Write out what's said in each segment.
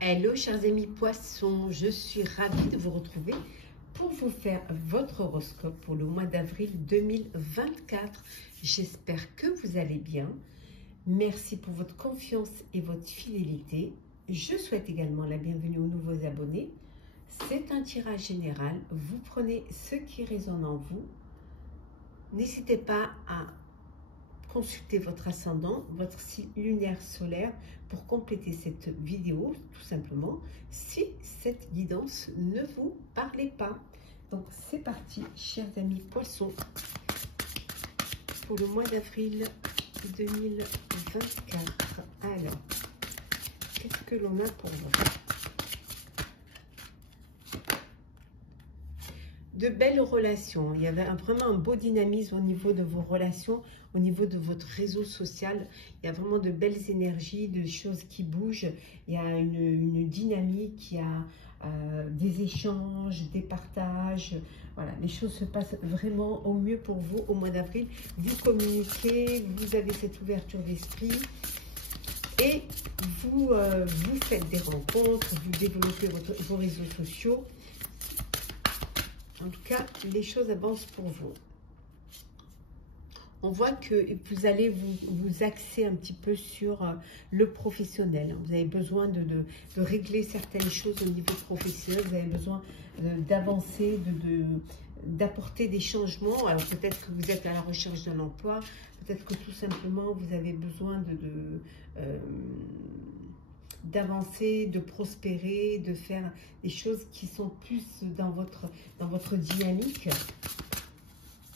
Hello chers amis poissons, je suis ravie de vous retrouver pour vous faire votre horoscope pour le mois d'avril 2024. J'espère que vous allez bien. Merci pour votre confiance et votre fidélité. Je souhaite également la bienvenue aux nouveaux abonnés. C'est un tirage général, vous prenez ce qui résonne en vous. N'hésitez pas à consulter votre ascendant, votre signe lunaire solaire pour compléter cette vidéo, tout simplement, si cette guidance ne vous parlait pas. Donc c'est parti, chers amis poissons, pour le mois d'avril 2024. Alors, qu'est-ce que l'on a pour vous? De belles relations, il y avait vraiment un beau dynamisme au niveau de vos relations, au niveau de votre réseau social. Il y a vraiment de belles énergies, de choses qui bougent. Il y a une dynamique, il y a des échanges, des partages. Voilà, les choses se passent vraiment au mieux pour vous au mois d'avril. Vous communiquez, vous avez cette ouverture d'esprit et vous faites des rencontres, vous développez vos réseaux sociaux. En tout cas, les choses avancent pour vous. On voit que vous allez vous axer un petit peu sur le professionnel. Vous avez besoin de régler certaines choses au niveau professionnel. Vous avez besoin d'avancer, d'apporter des changements. Alors peut-être que vous êtes à la recherche d'un emploi. Peut-être que tout simplement, vous avez besoin d'avancer, de prospérer, de faire des choses qui sont plus dans votre dynamique.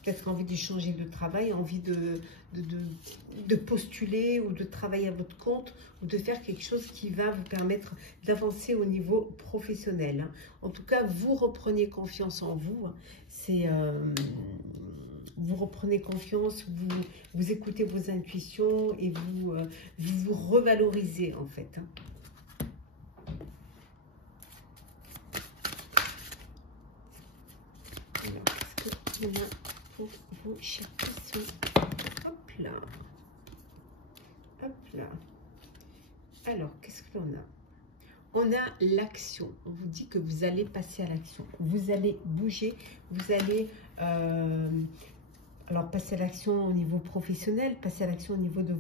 Peut-être envie de changer de travail, envie de postuler ou de travailler à votre compte ou de faire quelque chose qui va vous permettre d'avancer au niveau professionnel. En tout cas, vous reprenez confiance en vous. Vous reprenez confiance, vous écoutez vos intuitions et vous revalorisez en fait. Alors, qu'est-ce qu'on a pour vous, chers poissons? Hop là. Hop là. Alors, qu'est-ce que l'on a? On a l'action. On vous dit que vous allez passer à l'action. Vous allez bouger. Vous allez alors passer à l'action au niveau professionnel, passer à l'action au niveau de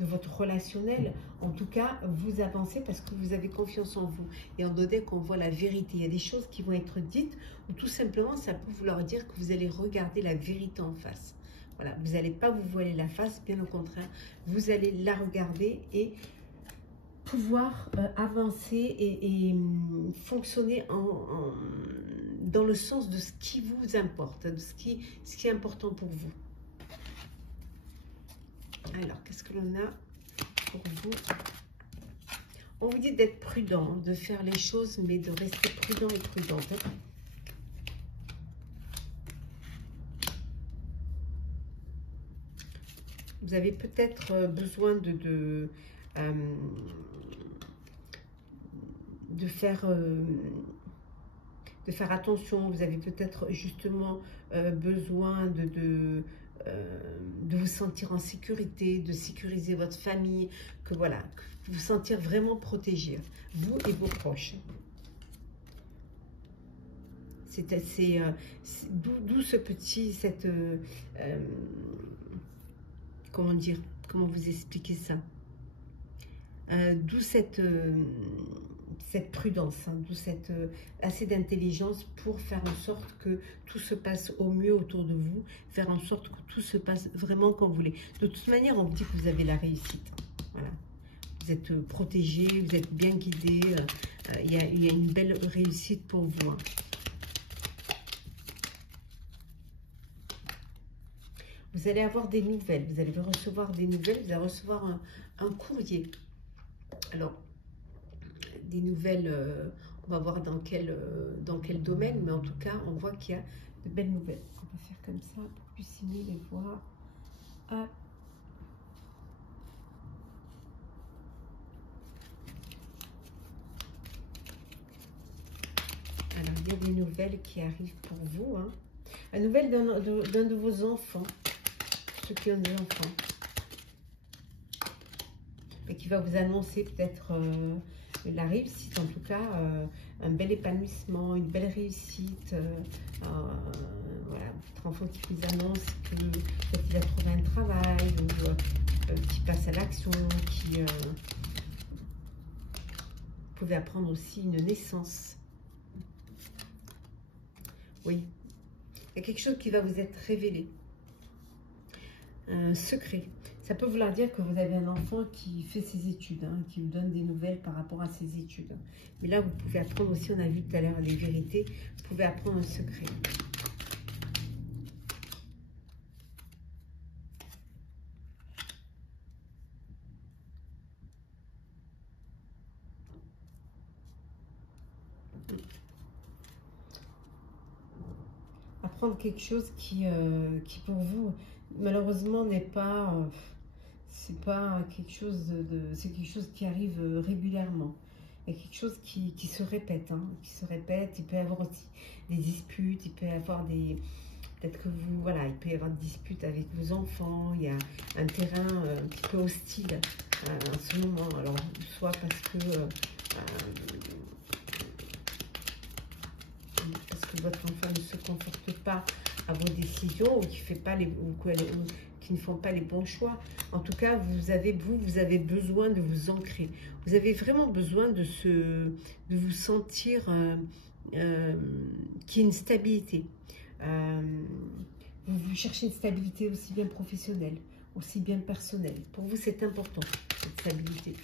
votre relationnel. En tout cas, vous avancez parce que vous avez confiance en vous. Et en donnant qu'on voit la vérité. Il y a des choses qui vont être dites ou tout simplement, ça peut vouloir dire que vous allez regarder la vérité en face. Voilà, vous n'allez pas vous voiler la face, bien au contraire. Vous allez la regarder et pouvoir avancer et fonctionner dans le sens de ce qui vous importe, de ce qui est important pour vous. Alors, qu'est-ce que l'on a pour vous? On vous dit d'être prudent, de faire les choses, mais de rester prudent et prudente. Vous avez peut-être besoin de faire attention. Vous avez peut-être justement besoin de vous sentir en sécurité, de sécuriser votre famille, que voilà, que vous sentir vraiment protégé, vous et vos proches. D'où ce petit, comment dire, comment vous expliquer ça? D'où cette prudence, hein, d'où assez d'intelligence pour faire en sorte que tout se passe au mieux autour de vous, faire en sorte que tout se passe vraiment comme vous voulez. De toute manière, on vous dit que vous avez la réussite. Voilà. Vous êtes protégé, vous êtes bien guidé, il y a une belle réussite pour vous. Hein. Vous allez avoir des nouvelles, vous allez recevoir des nouvelles, vous allez recevoir un courrier. Alors, des nouvelles, on va voir dans quel domaine, mais en tout cas, on voit qu'il y a de belles nouvelles. On va faire comme ça pour que vous puissiez les voir. Hop. Alors, il y a des nouvelles qui arrivent pour vous. Hein. La nouvelle d'un de vos enfants, ceux qui ont des enfants. Et qui va vous annoncer peut-être la réussite, en tout cas, un bel épanouissement, une belle réussite. Voilà, votre enfant qui vous annonce qu'il a trouvé un travail, ou qui passe à l'action, qui pouvez apprendre aussi une naissance. Oui, il y a quelque chose qui va vous être révélé. Un secret. Ça peut vouloir dire que vous avez un enfant qui fait ses études, hein, qui vous donne des nouvelles par rapport à ses études. Mais là, vous pouvez apprendre aussi, on a vu tout à l'heure les vérités, vous pouvez apprendre un secret. Apprendre quelque chose qui pour vous, malheureusement, n'est pas... c'est pas quelque chose c'est quelque chose qui arrive régulièrement. Il y a quelque chose qui se répète, hein, qui se répète. Il peut y avoir aussi des disputes, il peut y avoir des... Peut-être que vous... Voilà, il peut y avoir des disputes avec vos enfants. Il y a un terrain un petit peu hostile en ce moment. Alors, soit parce que votre enfant ne se conforte pas à vos décisions, ou qui fait pas les, ou qui ne font pas les bons choix. En tout cas, vous avez besoin de vous ancrer. Vous avez vraiment besoin de vous sentir qu'il y ait une stabilité. Vous cherchez une stabilité aussi bien professionnelle, aussi bien personnelle. Pour vous, c'est important, cette stabilité.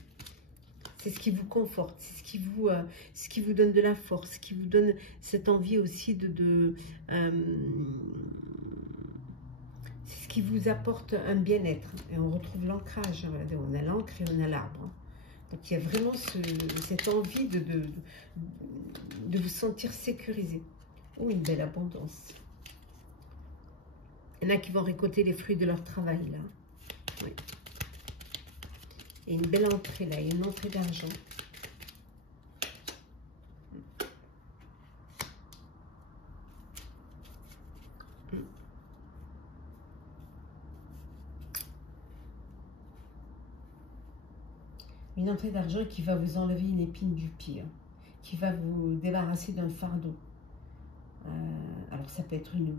C'est ce qui vous conforte, c'est ce qui vous donne de la force, ce qui vous donne cette envie aussi c'est ce qui vous apporte un bien-être. Et on retrouve l'ancrage. On a l'encre et on a l'arbre. Donc il y a vraiment cette envie de vous sentir sécurisé. Oh, une belle abondance. Il y en a qui vont récolter les fruits de leur travail là. Oui. Et une belle entrée là, une entrée d'argent. Une entrée d'argent qui va vous enlever une épine du pied, qui va vous débarrasser d'un fardeau. Alors ça peut être une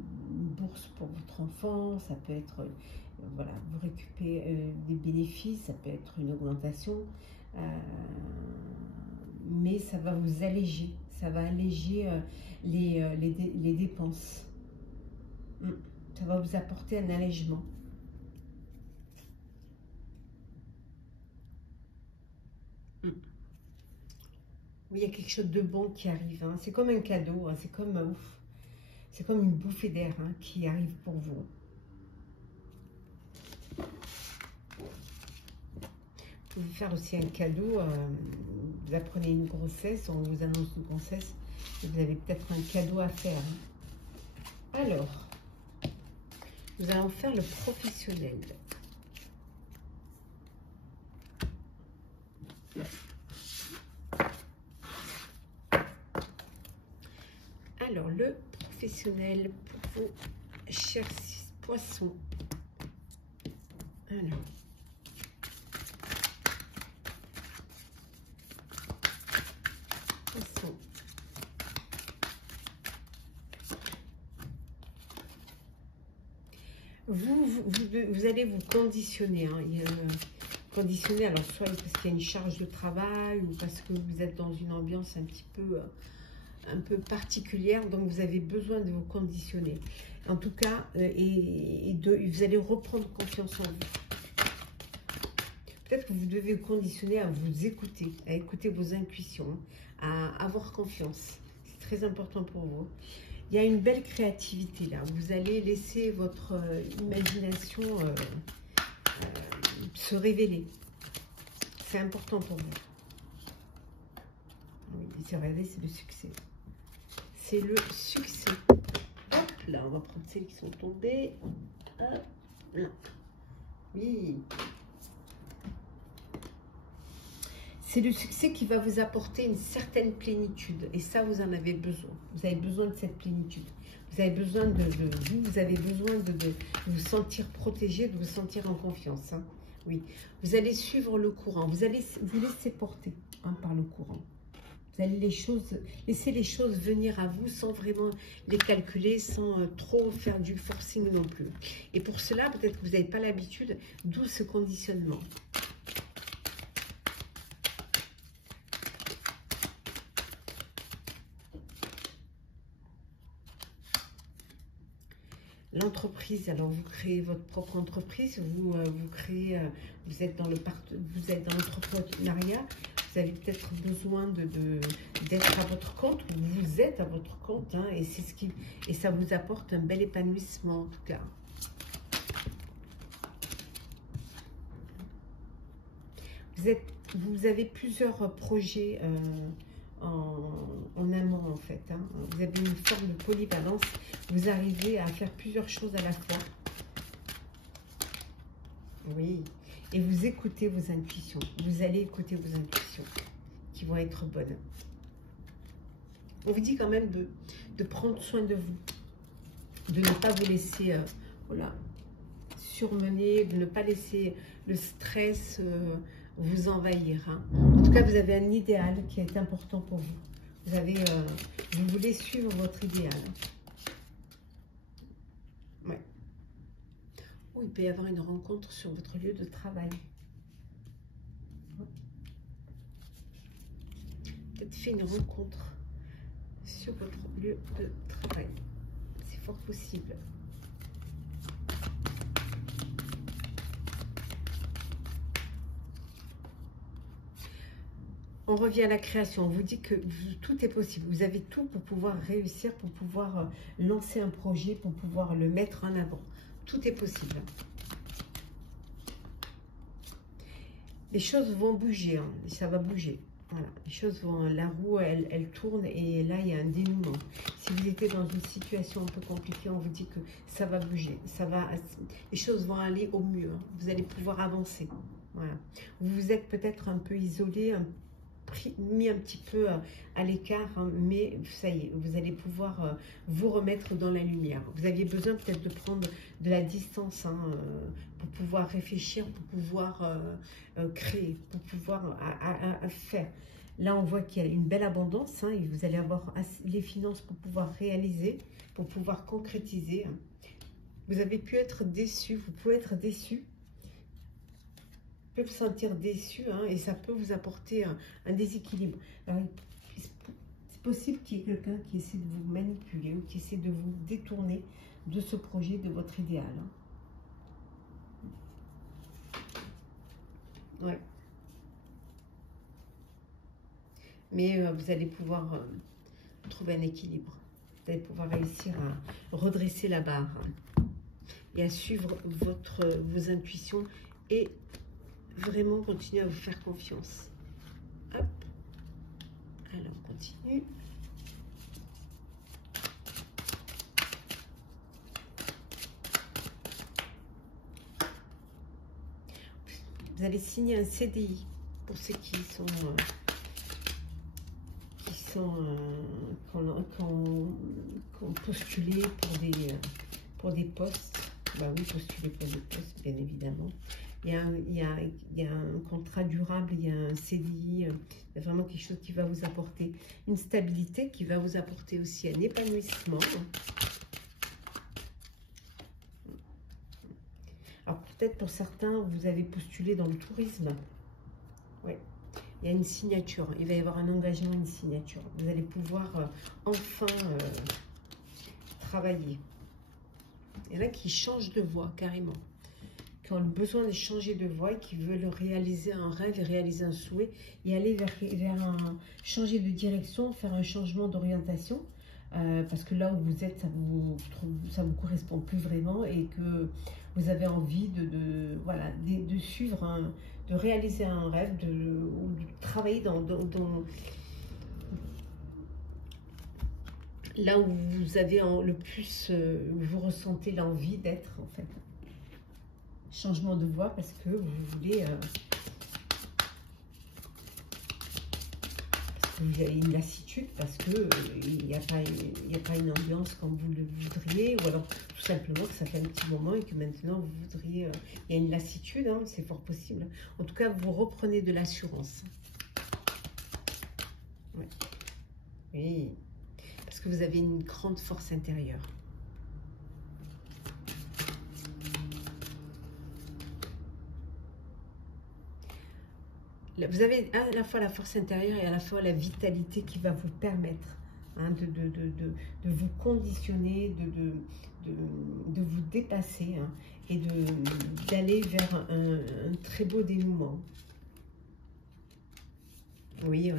bourse pour votre enfant, ça peut être, voilà, vous récupérez des bénéfices, ça peut être une augmentation, mais ça va vous alléger, ça va alléger les dépenses. Ça va vous apporter un allègement. Oui, il y a quelque chose de bon qui arrive. Hein. C'est comme un cadeau, hein. C'est comme une bouffée d'air, hein, qui arrive pour vous. Vous pouvez faire aussi un cadeau. Vous apprenez une grossesse, on vous annonce une grossesse, et vous avez peut-être un cadeau à faire. Hein. Alors, nous allons faire le professionnel. Alors, le professionnel pour vos chers poissons. Alors. Poissons. Vous allez vous conditionner. Hein. Conditionner, alors soit parce qu'il y a une charge de travail, ou parce que vous êtes dans une ambiance un peu particulière, donc vous avez besoin de vous conditionner. En tout cas, vous allez reprendre confiance en vous. Peut-être que vous devez vous conditionner à vous écouter, à écouter vos intuitions, à avoir confiance. C'est très important pour vous. Il y a une belle créativité là. Vous allez laisser votre imagination se révéler. C'est important pour vous. Oui, c'est vrai, c'est le succès. C'est le succès. Hop là, on va prendre celles qui sont tombées. Hop là. Oui. C'est le succès qui va vous apporter une certaine plénitude. Et ça, vous en avez besoin. Vous avez besoin de cette plénitude. Vous avez besoin vous avez besoin de vous sentir protégé, de vous sentir en confiance. Hein. Oui, vous allez suivre le courant. Vous allez vous laisser porter hein, par le courant. Vous allez laisser les choses venir à vous sans vraiment les calculer, sans trop faire du forcing non plus. Et pour cela, peut-être que vous n'avez pas l'habitude, d'où ce conditionnement. L'entreprise, alors vous créez votre propre entreprise, vous créez, vous êtes dans l'entrepreneuriat, vous avez peut-être besoin d'être à votre compte, ou vous êtes à votre compte, hein, et ça vous apporte un bel épanouissement en tout cas. Vous avez plusieurs projets en amont en fait. Hein. Vous avez une forme de polyvalence. Vous arrivez à faire plusieurs choses à la fois. Oui. Et vous écoutez vos intuitions. Vous allez écouter vos intuitions qui vont être bonnes. On vous dit quand même de prendre soin de vous. De ne pas vous laisser voilà, surmener. De ne pas laisser le stress vous envahir. Hein. En tout cas, vous avez un idéal qui est important pour vous. Vous voulez suivre votre idéal. Ouais. Ou il peut y avoir une rencontre sur votre lieu de travail. Peut-être fait une rencontre sur votre lieu de travail. C'est fort possible. On revient à la création, on vous dit que tout est possible. Vous avez tout pour pouvoir réussir, pour pouvoir lancer un projet, pour pouvoir le mettre en avant. Tout est possible. Les choses vont bouger, hein, ça va bouger. Voilà, les choses vont, la roue, elle tourne et là, il y a un dénouement. Si vous étiez dans une situation un peu compliquée, on vous dit que ça va bouger. Les choses vont aller au mieux. Hein, vous allez pouvoir avancer. Voilà. Vous vous êtes peut-être un peu isolé, mis un petit peu à l'écart, hein, mais ça y est, vous allez pouvoir vous remettre dans la lumière. Vous aviez besoin peut-être de prendre de la distance hein, pour pouvoir réfléchir, pour pouvoir créer, pour pouvoir faire. Là, on voit qu'il y a une belle abondance hein, et vous allez avoir les finances pour pouvoir réaliser, pour pouvoir concrétiser. Vous avez pu être déçu, vous pouvez être déçu. Vous sentir déçu hein, et ça peut vous apporter un déséquilibre. C'est possible qu'il y ait quelqu'un qui essaie de vous manipuler ou qui essaie de vous détourner de ce projet, de votre idéal. Hein. Ouais. Mais vous allez pouvoir trouver un équilibre. Vous allez pouvoir réussir à redresser la barre hein, et à suivre vos intuitions et vraiment continuer à vous faire confiance. Hop. Alors, on continue. Vous allez signer un CDI pour ceux qui ont postulé pour des postes. Bah oui, postuler pour des postes, bien évidemment. Il y a un contrat durable, il y a un CDI, il y a vraiment quelque chose qui va vous apporter une stabilité, qui va vous apporter aussi un épanouissement. Alors peut-être pour certains, vous avez postulé dans le tourisme. Oui, il y a une signature, il va y avoir un engagement, une signature. Vous allez pouvoir enfin travailler. Il y en a qui changent de voie carrément. Qui ont le besoin de changer de voie, qui veulent réaliser un rêve et réaliser un souhait et aller vers changer de direction, faire un changement d'orientation parce que là où vous êtes, ça vous correspond plus vraiment et que vous avez envie voilà, de suivre, de réaliser un rêve, de travailler dans là où vous avez le plus, vous ressentez l'envie d'être en fait. Changement de voie parce que vous voulez vous avez une lassitude parce que il n'y a pas une ambiance comme vous le voudriez ou alors tout simplement que ça fait un petit moment et que maintenant vous voudriez... il y a une lassitude, hein, c'est fort possible. En tout cas, vous reprenez de l'assurance. Ouais. Oui, parce que vous avez une grande force intérieure. Vous avez à la fois la force intérieure et à la fois la vitalité qui va vous permettre hein, de vous conditionner, de vous dépasser hein, et d'aller vers un très beau dénouement. Oui,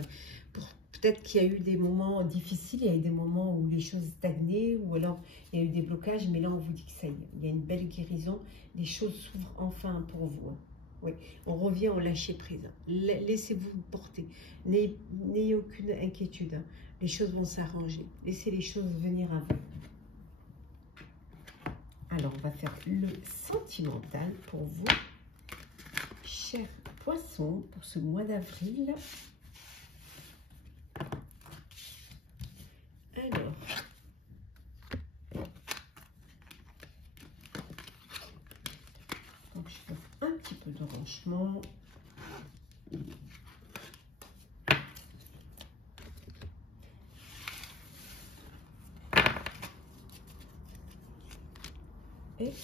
peut-être qu'il y a eu des moments difficiles, il y a eu des moments où les choses stagnaient, ou alors il y a eu des blocages, mais là on vous dit que ça y est, il y a une belle guérison, les choses s'ouvrent enfin pour vous. Oui, on revient au lâcher prise. Laissez-vous porter. N'ayez aucune inquiétude. Hein. Les choses vont s'arranger. Laissez les choses venir à vous. Alors, on va faire le sentimental pour vous, chers poissons, pour ce mois d'avril. Alors, donc je fais un petit peu de rangement. Et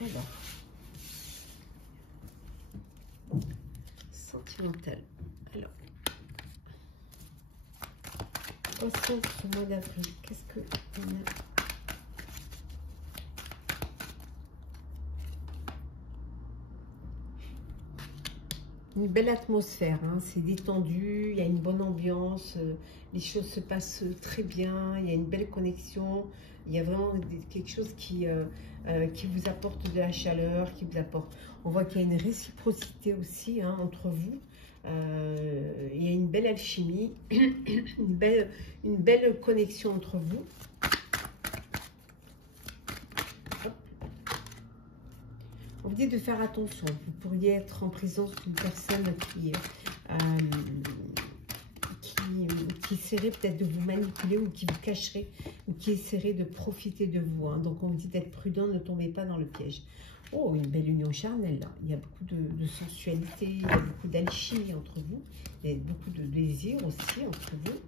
alors, sentimental. Alors, poisson ce mois d'avril, qu'est-ce que on a? Une belle atmosphère, hein, c'est détendu, il y a une bonne ambiance, les choses se passent très bien, il y a une belle connexion, il y a vraiment quelque chose qui vous apporte de la chaleur, qui vous apporte. On voit qu'il y a une réciprocité aussi hein, entre vous, il y a une belle alchimie, une belle connexion entre vous. On vous dit de faire attention. Vous pourriez être en présence d'une personne qui essaierait peut-être de vous manipuler ou qui vous cacherait ou qui essaierait de profiter de vous. Hein. Donc on vous dit d'être prudent, ne tombez pas dans le piège. Oh, une belle union charnelle là. Il y a beaucoup de sensualité, il y a beaucoup d'alchimie entre vous. Il y a beaucoup de désir aussi entre vous.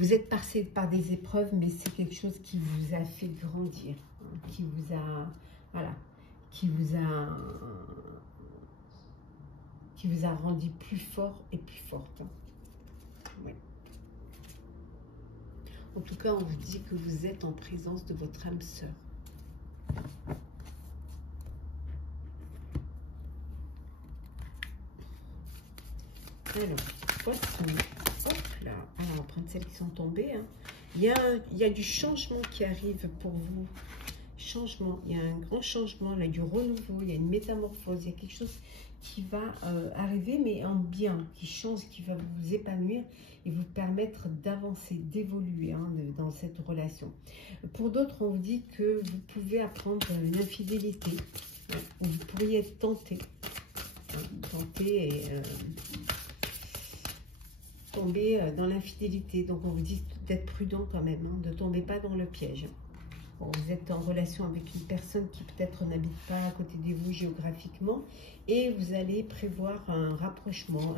Vous êtes passé par des épreuves, mais c'est quelque chose qui vous a fait grandir, hein, qui vous a, voilà, qui vous a rendu plus fort et plus forte. Hein. Oui. En tout cas, on vous dit que vous êtes en présence de votre âme sœur. Alors, poisson. Hop là, alors on va prendre celles qui sont tombées. Hein. Il y a du changement qui arrive pour vous. Changement, il y a un grand changement, il y a du renouveau, il y a une métamorphose, il y a quelque chose qui va arriver, mais en bien, qui change, qui va vous épanouir et vous permettre d'avancer, d'évoluer hein, dans cette relation. Pour d'autres, on vous dit que vous pouvez apprendre une infidélité, hein, vous pourriez être tenté, hein, tenter et tomber dans l'infidélité. Donc on vous dit d'être prudent quand même, hein, de ne tomber pas dans le piège. Bon, vous êtes en relation avec une personne qui peut-être n'habite pas à côté de vous géographiquement et vous allez prévoir un rapprochement,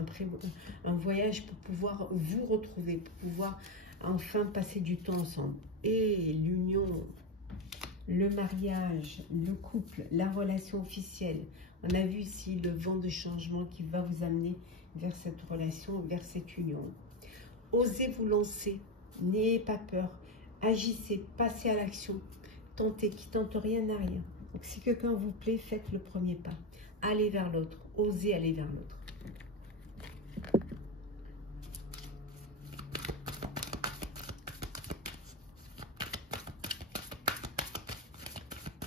un voyage pour pouvoir vous retrouver, pour pouvoir enfin passer du temps ensemble. Et l'union, le mariage, le couple, la relation officielle. On a vu ici le vent de changement qui va vous amener vers cette relation, vers cette union. Osez vous lancer, n'ayez pas peur. Agissez, passez à l'action, tentez, qui tente rien n'a rien. Donc si quelqu'un vous plaît, faites le premier pas. Allez vers l'autre, osez aller vers l'autre.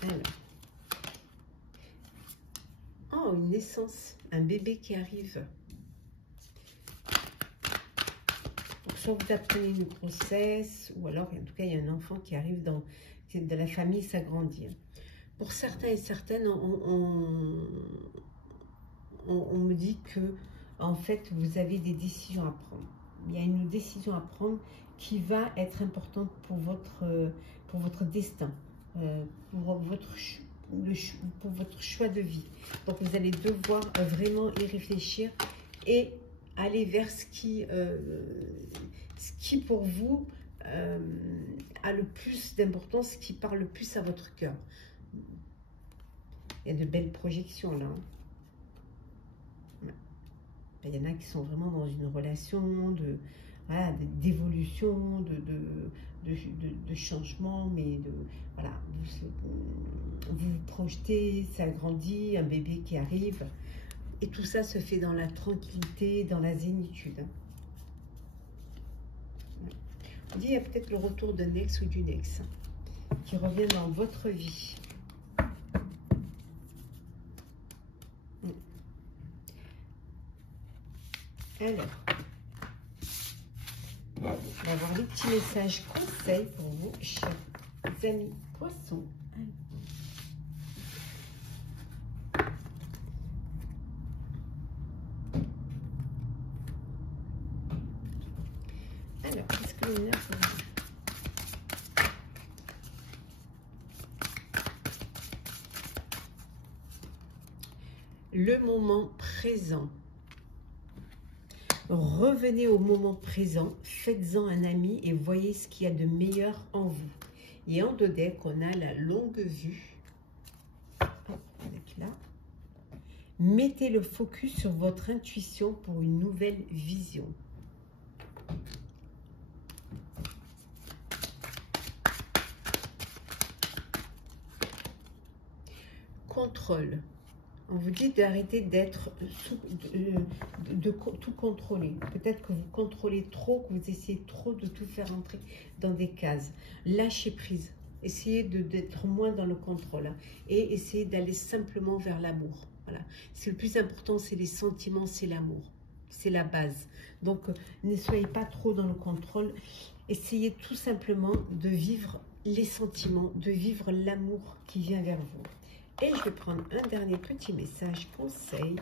Alors. Oh, une naissance, un bébé qui arrive. Soit vous apprenez une grossesse, ou alors, en tout cas, il y a un enfant qui arrive de la famille s'agrandir. Pour certains et certaines, on me dit que, en fait, vous avez des décisions à prendre. il y a une décision à prendre qui va être importante pour votre destin, pour pour votre choix de vie. Donc vous allez devoir vraiment y réfléchir et aller vers ce qui pour vous a le plus d'importance, ce qui parle le plus à votre cœur. Il y a de belles projections là. Il y en a qui sont vraiment dans une relation d'évolution, de changement, mais voilà, vous vous projetez, ça grandit, un bébé qui arrive, et tout ça se fait dans la tranquillité, dans la zénitude. On dit il y a peut-être le retour d'un ex ou d'une ex qui revient dans votre vie. Alors, on va voir les petits messages conseils pour vous, chers amis poissons. Alors, qu'est-ce que l'on a pour vous? Le moment présent. Revenez au moment présent, faites-en un ami et voyez ce qu'il y a de meilleur en vous. Et en deux decks, on a la longue vue. Avec là. Mettez le focus sur votre intuition pour une nouvelle vision. Contrôle. On vous dit d'arrêter d'être de tout contrôler. Peut-être que vous contrôlez trop, que vous essayez trop de tout faire entrer dans des cases. Lâchez prise. Essayez d'être moins dans le contrôle. Et essayez d'aller simplement vers l'amour. Voilà. C'est le plus important, c'est les sentiments, c'est l'amour. C'est la base. Donc, ne soyez pas trop dans le contrôle. Essayez tout simplement de vivre les sentiments, de vivre l'amour qui vient vers vous. Et je vais prendre un dernier petit message conseil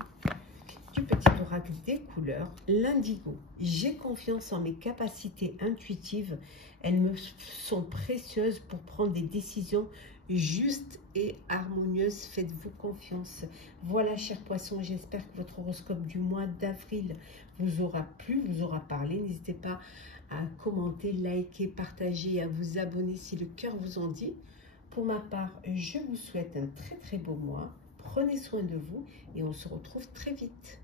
du petit oracle des couleurs. L'indigo. J'ai confiance en mes capacités intuitives. Elles me sont précieuses pour prendre des décisions justes et harmonieuses. Faites-vous confiance. Voilà, chers poissons, j'espère que votre horoscope du mois d'avril vous aura plu, vous aura parlé. N'hésitez pas à commenter, liker, partager et à vous abonner si le cœur vous en dit. Pour ma part, je vous souhaite un très très beau mois. Prenez soin de vous et on se retrouve très vite.